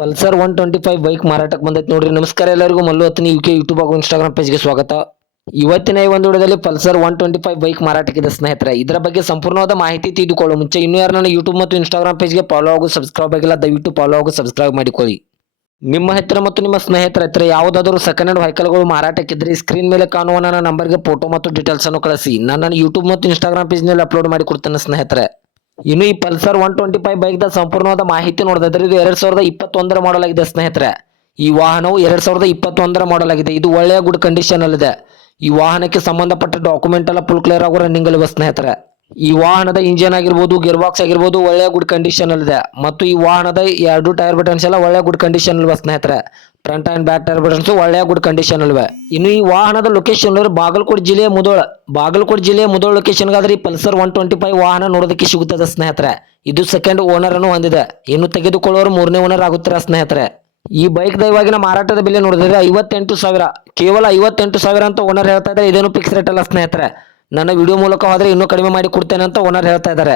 Pulsar 125 bike ಮಾರಾಟಕ್ಕೆ ಬಂದೈತೆ ನೋಡ್ರಿ. ನಮಸ್ಕಾರ ಎಲ್ಲರಿಗೂ, ಮಲ್ಲು ಹತ್ತನಿ ಯುಕೆ ಯೂಟ್ಯೂಬ್ ಹಾಗೂ ಇನ್ಸ್ಟಾಗ್ರಾಮ್ ಪೇಜ್ಗೆ ಸ್ವಾಗತ. ಇವತ್ತಿನ ಈ ಒಂದು ವಿಡಿಯೋದಲ್ಲಿ ಪಲ್ಸರ್ 125 ಬೈಕ್ ಮಾರಾಟಕ್ಕಿದೆ ಸ್ನೇಹಿತರೆ. ಇದರ ಬಗ್ಗೆ ಸಂಪೂರ್ಣವಾದ ಮಾಹಿತಿ ತಿಳಿದುಕೊಳ್ಳೋ ಮುಂಚೆ ಇನ್ನೂ ಯಾರು ನನ್ನ ಯೂಟ್ಯೂಬ್ ಮತ್ತು ಇನ್ಸ್ಟಾಗ್ರಾಮ್ ಪೇಜ್ಗೆ ಫಾಲೋ ಹಾಗೂ ಸಬ್ಸ್ಕ್ರೈಬ್ ಆಗಿಲ್ಲ, ದಯವಿಟ್ಟು ಫಾಲೋ ಹಾಗೂ ಸಬ್ಸ್ಕ್ರೈಬ್ ಮಾಡಿಕೊಳ್ಳಿ. ನಿಮ್ಮ ಹತ್ತಿರ ಮತ್ತು ನಿಮ್ಮ ಸ್ನೇಹಿತರ ಹತ್ತಿರ ಯಾವುದಾದರೂ ಸೆಕೆಂಡ್ ಹ್ಯಾಂಡ್ ವೆಹಿಕಲ್ಗಳು ಮಾರಾಟಕ್ಕಿದ್ರೆ ಸ್ಕ್ರೀನ್ ಮೇಲೆ ಕಾಣುವ ನನ್ನ ನಂಬರ್ಗೆ ಫೋಟೋ ಮತ್ತು ಡೀಟೇಲ್ಸ್ ಅನ್ನು ಕಳಿಸಿ. ನಾನು ಯೂಟ್ಯೂಬ್ ಮತ್ತು ಇನ್ಸ್ಟಾಗ್ರಾಮ್ ಪೇಜ್ನಲ್ಲಿ ಅಪ್ಲೋಡ್ ಮಾಡಿ ಕೊಡ್ತೇನೆ ಸ್ನೇಹಿತರೆ. ಇನ್ನು ಈ ಪಲ್ಸರ್ 125 ಬೈಕ್ ದ ಸಂಪೂರ್ಣವಾದ ಮಾಹಿತಿ ನೋಡಿದ್ರೆ ಇದು 2021 ಮಾಡಲ್ ಆಗಿದೆ ಸ್ನೇಹಿತರೆ. ಈ ವಾಹನವು 2021 ಮಾಡಲ್ ಆಗಿದೆ. ಇದು ಒಳ್ಳೆಯ ಗುಡ್ ಕಂಡೀಷನ್ ಅಲ್ಲಿದೆ. ಈ ವಾಹನಕ್ಕೆ ಸಂಬಂಧಪಟ್ಟ ಡಾಕ್ಯುಮೆಂಟ್ ಎಲ್ಲ ಫುಲ್ ಕ್ಲಿಯರ್ ಆಗೋ ರನ್ನಿಂಗ್ ಅಲ್ಲಿ ಸ್ನೇಹಿತರೆ. ಈ ವಾಹನದ ಇಂಜಿನ್ ಆಗಿರ್ಬೋದು, ಗೇರ್ ಬಾಕ್ಸ್ ಆಗಿರ್ಬೋದು ಒಳ್ಳೆಯ ಗುಡ್ ಕಂಡೀಷನ್ ಅಲ್ಲಿದೆ. ಮತ್ತು ಈ ವಾಹನದ 2 ಟೈರ್ ಬಟನ್ಸ್ ಎಲ್ಲ ಒಳ್ಳೆಯ ಗುಡ್ ಕಂಡೀಷನ್ ಅಲ್ವಾ ಸ್ನೇಹಿತರೆ. Front and back tyre buttons ಒಳ್ಳೆಯ ಗುಡ್ ಕಂಡೀಷನ್ ಅಲ್ವೇ. ಇನ್ನು ಈ ವಾಹನದ ಲೊಕೇಶನ್ ಬಾಗಲಕೋಟೆ ಜಿಲ್ಲೆಯ ಮುದೋಳ ಲೊಕೇಶನ್ ಗಾದ್ರೆ ಈ ಪಲ್ಸರ್ 125 ವಾಹನ ನೋಡೋದಕ್ಕೆ ಸಿಗುತ್ತದೆ ಸ್ನೇಹಿತರೆ. ಇದು ಸೆಕೆಂಡ್ ಓನರ್ ಅನ್ನು ಹೊಂದಿದೆ. ಇನ್ನು ತೆಗೆದುಕೊಳ್ಳೋರು 3ನೇ ಓನರ್ ಆಗುತ್ತಾರೆ ಸ್ನೇಹಿತರೆ. ಈ ಬೈಕ್ ದ ಇವಾಗಿನ ಮಾರಾಟದ ಬೆಲೆ ನೋಡಿದ್ರೆ 58,000, ಕೇವಲ 58,000 ಅಂತ ಓನರ್ ಹೇಳ್ತಾ ಇದ್ದಾರೆ. ಇದೇನು ಫಿಕ್ಸ್ ರೇಟ್ ಅಲ್ಲ ಸ್ನೇಹಿತರೆ. ನನ್ನ ವಿಡಿಯೋ ಮೂಲಕ ಹೋದ್ರೆ ಇನ್ನೂ ಕಡಿಮೆ ಮಾಡಿ ಕೊಡ್ತೇನೆ ಅಂತ ಓನರ್ ಹೇಳ್ತಾ ಇದ್ದಾರೆ.